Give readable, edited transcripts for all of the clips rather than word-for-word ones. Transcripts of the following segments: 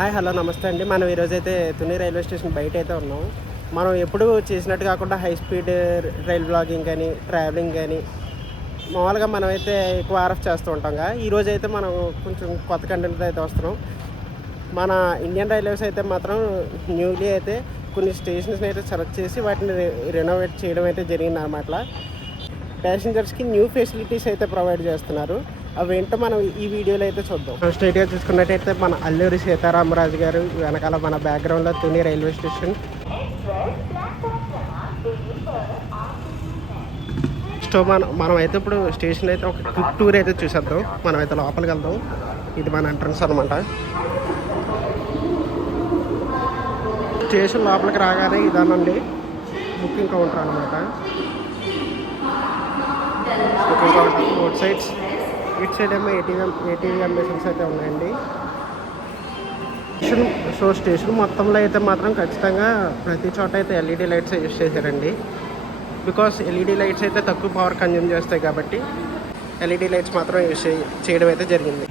Hi hello నమస్తే అండి. మనం ఈరోజైతే తుని రైల్వే స్టేషన్ బయట అయితే ఉన్నాం. మనం ఎప్పుడూ చేసినట్టు కాకుండా హై స్పీడ్ రైల్ బ్లాగింగ్ కానీ ట్రావెలింగ్ కానీ మామూలుగా మనమైతే ఎక్కువ ఆర్ఎఫ్ చేస్తూ ఉంటాంగా. ఈరోజైతే మనం కొంచెం కొత్త కంటెంట్తో అయితే వస్తున్నాం. మన ఇండియన్ రైల్వేస్ అయితే మాత్రం న్యూలీ అయితే కొన్ని స్టేషన్స్ని అయితే సెలెక్ట్ చేసి వాటిని రెనోవేట్ చేయడం అయితే జరిగిందన్నమాట. ప్యాసింజర్స్కి న్యూ ఫెసిలిటీస్ అయితే ప్రొవైడ్ చేస్తున్నారు. అవేంటో మనం ఈ వీడియోలో అయితే చూద్దాం. స్ట్రైట్గా చూసుకున్నట్టయితే మన అల్లూరి సీతారామరాజు గారు, వెనకాల మన బ్యాక్గ్రౌండ్లో తుని రైల్వే స్టేషన్. సో మనం అయితే ఇప్పుడు స్టేషన్ అయితే ఒక క్విక్ టూర్ అయితే చూసేద్దాం. మనం అయితే లోపలికి వెళ్దాం. ఇది మన ఎంట్రన్స్ అనమాట. స్టేషన్ లోపలికి రాగానే ఇదానండి బుకింగ్ కౌంటర్ అనమాట. Booking counter both sides. ఇటు సైడ్ ఏమో ఏటీఎం మెషిన్స్ అయితే ఉన్నాయండి. స్టేషన్ మొత్తంలో అయితే మాత్రం ఖచ్చితంగా ప్రతి చోట అయితే ఎల్ఈడి లైట్స్ యూస్ చేశారండి. బికాస్ ఎల్ఈడి లైట్స్ అయితే తక్కువ పవర్ కన్జ్యూమ్ చేస్తాయి కాబట్టి ఎల్ఈడి లైట్స్ మాత్రం యూస్ చేయడం అయితే జరిగింది.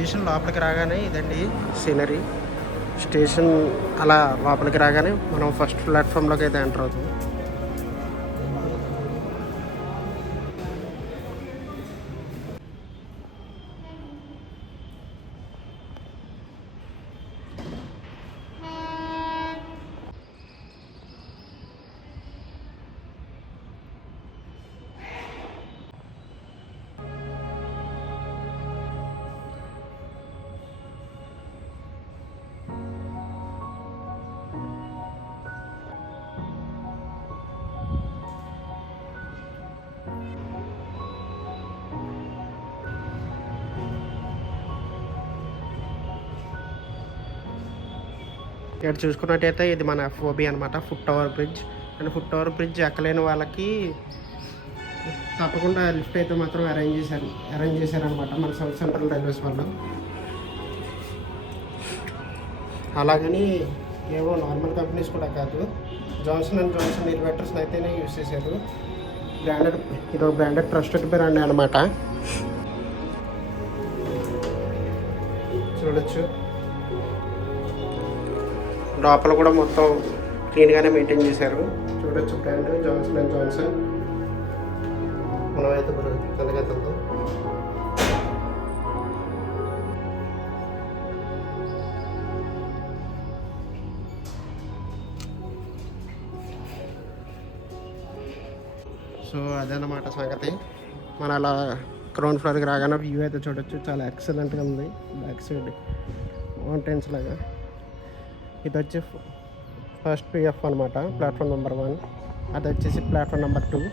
స్టేషన్ లోపలికి రాగానే ఇదండి సీనరీ. స్టేషన్ అలా లోపలికి రాగానే మనం ఫస్ట్ ప్లాట్ఫామ్లోకి అయితే ఎంటర్ అవుతాం. ఇక్కడ చూసుకున్నట్టయితే ఇది మన ఎఫ్ఓబి అనమాట, foot over bridge. And foot over bridge ఎక్కలేని వాళ్ళకి తప్పకుండా లిఫ్ట్ అయితే మాత్రం అరేంజ్ చేశారనమాట మన సౌత్ సెంట్రల్ రైల్వేస్ వాళ్ళు. అలాగని ఏవో నార్మల్ కంపెనీస్ కూడా కాదు, జాన్సన్ అండ్ జాన్సన్ ఎలివేటర్స్ని అయితేనే యూజ్ చేశారు. ఇదో బ్రాండెడ్ ట్రస్టెడ్ బ్రాండ్ అనమాట. చూడొచ్చు లోపల కూడా మొత్తం క్లీన్గానే మెయింటైన్ చేశారు. చూడొచ్చు బ్రాండ్ జాన్సన్ అండ్ జాన్సన్. మనమైతే ఇప్పుడు వెళ్తాం. సో అదన్నమాట సంగతి. మన అలా గ్రౌండ్ ఫ్లోర్కి రాగానే వ్యూ అయితే చూడొచ్చు, చాలా ఎక్సలెంట్గా ఉంది. బ్యాక్ సైడ్ మౌంటైన్స్ లాగా. ఇది వచ్చి ఫస్ట్ పిఎఫ్ అనమాట, ప్లాట్ఫామ్ నెంబర్ 1. అది వచ్చేసి ప్లాట్ఫామ్ నెంబర్ 2.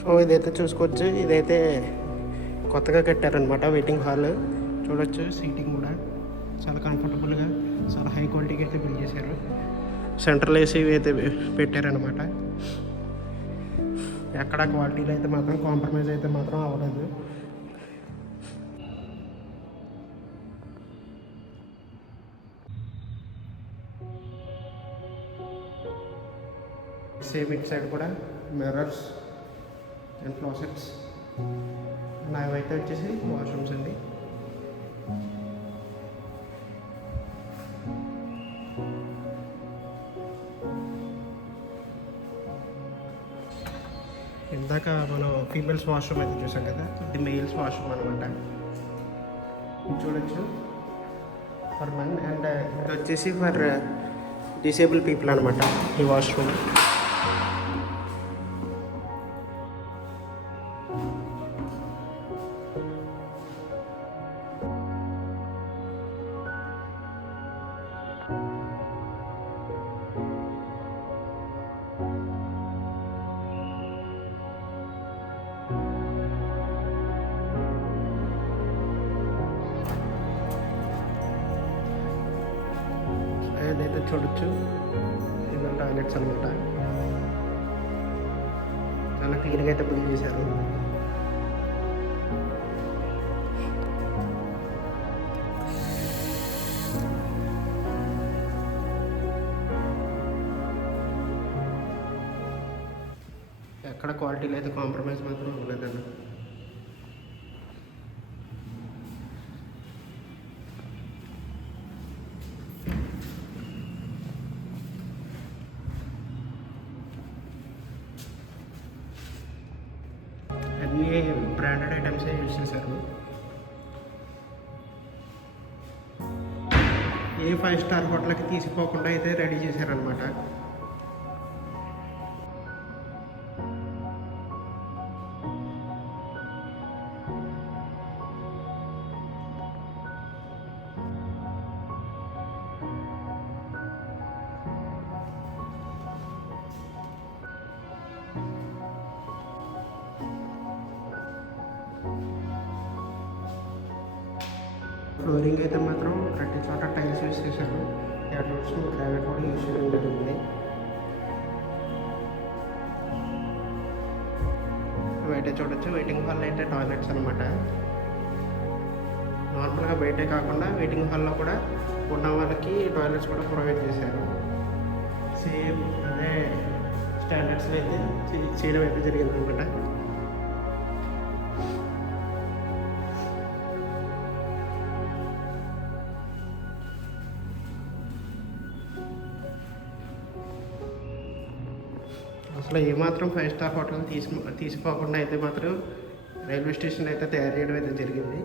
సో ఇదైతే చూసుకోవచ్చు, ఇదైతే కొత్తగా కట్టారనమాట వెయిటింగ్ హాల్. చూడొచ్చు సీటింగ్ కూడా చాలా కంఫర్టబుల్గా, చాలా హై క్వాలిటీకి అయితే బిల్డ్ చేశారు. సెంట్రల్ ఏసీ అయితే పెట్టారనమాట. ఎక్కడ క్వాలిటీలో అయితే మాత్రం కాంప్రమైజ్ అయితే మాత్రం అవ్వలేదు. సేమ్ ఇట్ సైడ్ కూడా మిర్రర్స్ అండ్ క్లాసెట్స్. నావైతే వచ్చేసి వాష్రూమ్స్ అండి. ఇందాక మనం ఫీమేల్స్ వాష్రూమ్ అయితే చూసాం కదా, ఇది మెయిల్స్ వాష్రూమ్ అనమాట. చూడొచ్చు ఫర్ మెన్ అండ్ ఇది వచ్చేసి ఫర్ డిసేబుల్ పీపుల్ అనమాట ఈ వాష్రూమ్. ఏదైతే చూడొచ్చు ఫీమేల్ టాయిలెట్స్ అనమాట. చాలా క్లీన్గా అయితే బిల్డ్ చేశారు. ఎక్కడ క్వాలిటీలో అయితే కాంప్రమైజ్ మాత్రం అవ్వలేదండి. అన్నీ బ్రాండెడ్ ఐటమ్సే యూజ్ చేశారు. ఏ 5 స్టార్ హోటల్కి తీసిపోకుండా అయితే రెడీ చేశారనమాట. ఫ్లోరింగ్ అయితే మాత్రం ప్రతి చోట టైల్స్ యూజ్ చేశారు. ఎడ్రోడ్స్ గ్రానైట్ కూడా యూజ్ చేయడం జరిగింది. బయట చూడొచ్చు వెయిటింగ్ హాల్ అయితే టాయిలెట్స్ అనమాట. నార్మల్గా బయటే కాకుండా వెయిటింగ్ హాల్లో కూడా ఉన్న వాళ్ళకి టాయిలెట్స్ కూడా ప్రొవైడ్ చేశారు. సేమ్ అదే స్టాండర్డ్స్లో అయితే చేయడం అయితే జరిగింది అనమాట. అసలు ఏమాత్రం 5 స్టార్ హోటల్ తీసిపోకుండా అయితే మాత్రం రైల్వే స్టేషన్ అయితే తయారు చేయడం అయితే జరిగింది.